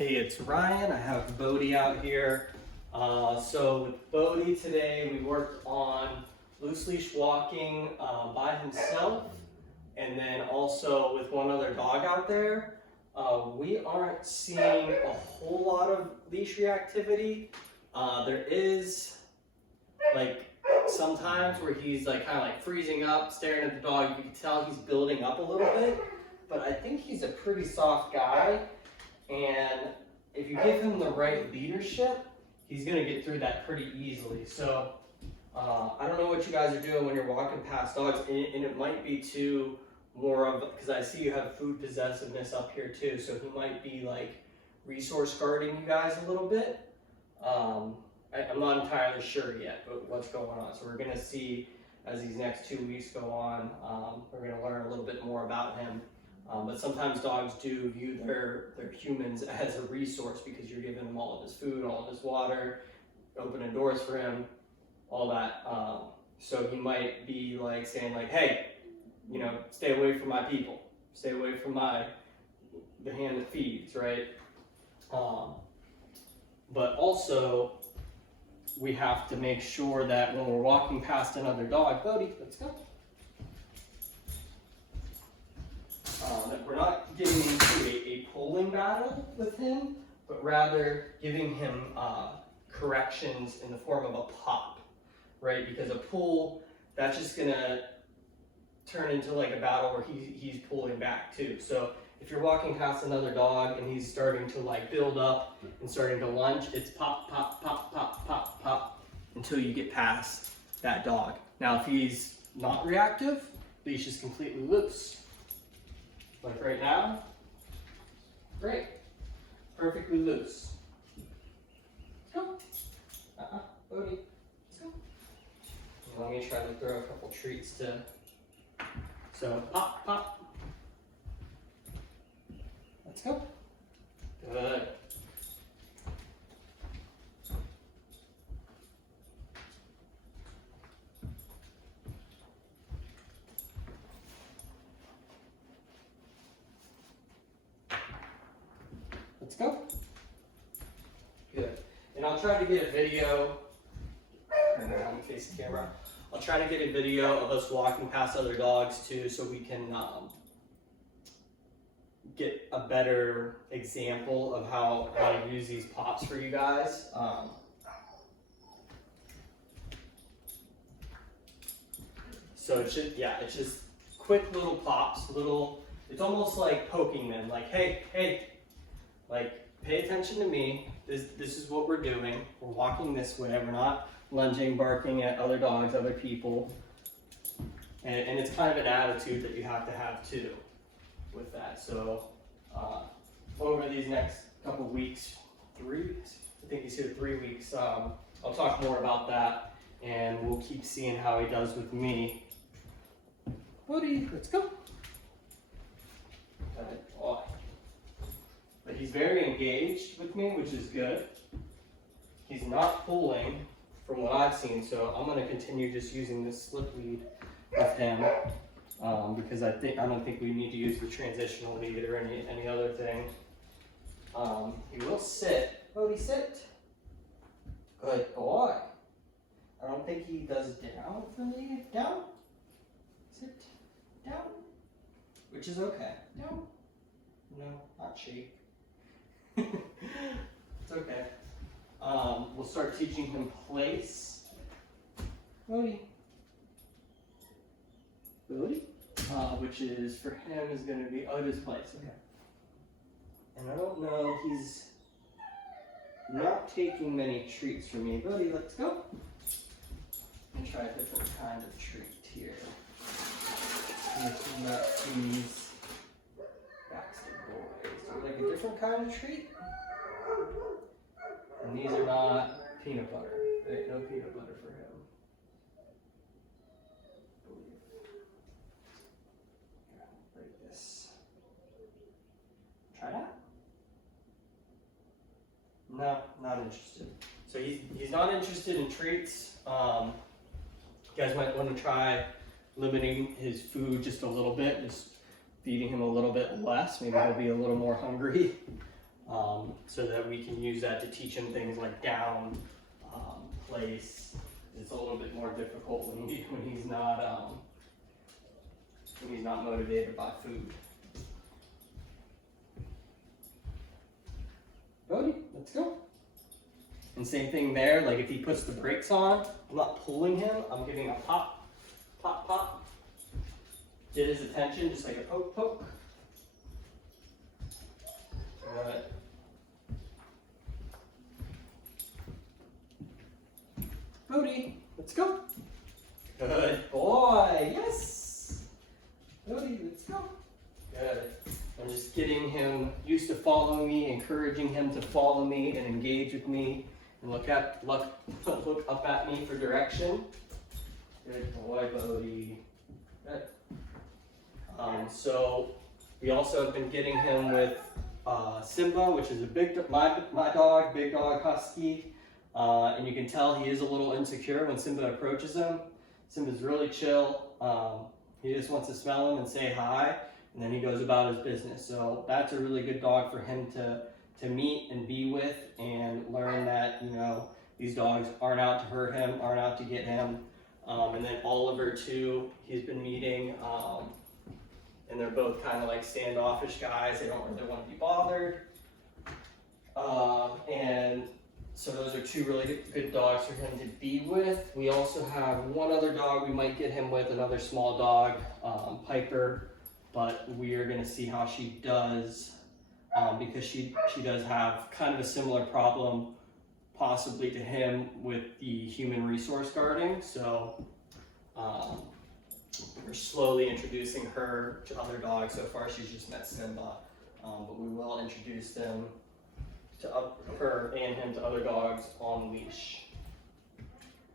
Hey, it's Ryan. I have Bodie out here. So with Bodie today, we worked on loose leash walking by himself, and then also with one other dog out there. We aren't seeing a whole lot of leash reactivity. There is like sometimes where he's like kind of like freezing up, staring at the dog. You can tell he's building up a little bit, but I think he's a pretty soft guy. And if you give him the right leadership, he's gonna get through that pretty easily. So I don't know what you guys are doing when you're walking past dogs, and it might be too more of, because I see you have food possessiveness up here too, so he might be like resource guarding you guys a little bit. I'm not entirely sure yet, but what's going on. So we're gonna see as these next 2 weeks go on. We're gonna learn a little bit more about him. But sometimes dogs do view their humans as a resource because you're giving him all of his food, all of his water, opening doors for him, all that. So he might be like saying like, hey, you know, stay away from my people, stay away from the hand that feeds, right? But also we have to make sure that when we're walking past another dog, Bodie, let's go. That we're not getting into a pulling battle with him, but rather giving him corrections in the form of a pop, right? Because a pull, that's just gonna turn into like a battle where he's pulling back too. So if you're walking past another dog and he's starting to like build up and starting to lunge, it's pop, pop, pop, pop, pop, pop until you get past that dog. Now if he's not reactive, leash is completely loose. Like right now, great, perfectly loose. Let's go. Bodie, let's go. Let me try to throw a couple treats to, so pop, pop. Let's go. Good. Let's go. Good. And I'll try to get a video. Let me face the camera. I'll try to get a video of us walking past other dogs too, so we can get a better example of how to use these pops for you guys. So it's just quick little pops, it's almost like poking them, like, hey, like, pay attention to me. This is what we're doing. We're walking this way. We're not lunging, barking at other dogs, other people. And it's kind of an attitude that you have to have too with that. So over these next couple weeks, I think he's here 3 weeks, I'll talk more about that, and we'll keep seeing how he does with me. Bodie, let's go. Good boy. But he's very engaged with me, which is good. He's not pulling from what I've seen, so I'm going to continue just using this slip lead with him because I don't think we need to use the transitional lead or any other thing. He will sit. Bodie, sit. Good boy. I don't think he does down for me. Down. Sit. Down. Which is okay. Down. No, not shake. It's okay. We'll start teaching him place. Bodie. Which is for him is going to be, it is place. Okay. And I don't know, he's not taking many treats from me. Bodie, let's go. And try a different kind of treat here. These Baxter boys. So like a different kind of treat. And these are not peanut butter. Right? No peanut butter for him. Like this. Try that. No, not interested. So he's not interested in treats. You guys might want to try limiting his food just a little bit, just feeding him a little bit less. Maybe he'll be a little more hungry. so that we can use that to teach him things like down, place. It's a little bit more difficult when he's not motivated by food. Bodie, let's go. And same thing there, like if he puts the brakes on, I'm not pulling him, I'm giving a pop, pop, pop. Get his attention, just like a poke, poke. Good. Bodie, let's go. Good boy, yes. Bodie, let's go. Good. I'm just getting him used to following me, encouraging him to follow me and engage with me, and look up at me for direction. Good boy, Bodie. Good. So we also have been getting him with Simba, which is my dog, big dog husky, and you can tell he is a little insecure when Simba approaches him. Simba's really chill. He just wants to smell him and say hi, and then he goes about his business. So that's a really good dog for him to meet and be with, and learn that, you know, these dogs aren't out to hurt him, aren't out to get him. And then Oliver too, he's been meeting, and they're both kind of like standoffish guys. They don't really want to be bothered. And so those are two really good dogs for him to be with. We also have one other dog we might get him with, another small dog, Piper, but we are gonna see how she does, because she does have kind of a similar problem possibly to him with the human resource guarding. So we're slowly introducing her to other dogs. So far she's just met Simba, but we will introduce them to her and him to other dogs on leash.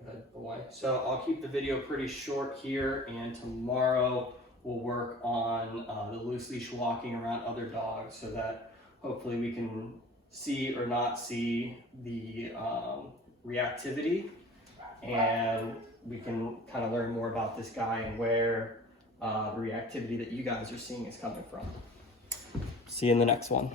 Good boy. So I'll keep the video pretty short here, and tomorrow we'll work on the loose leash walking around other dogs, so that hopefully we can see or not see the reactivity, and we can kind of learn more about this guy and where the reactivity that you guys are seeing is coming from. See you in the next one.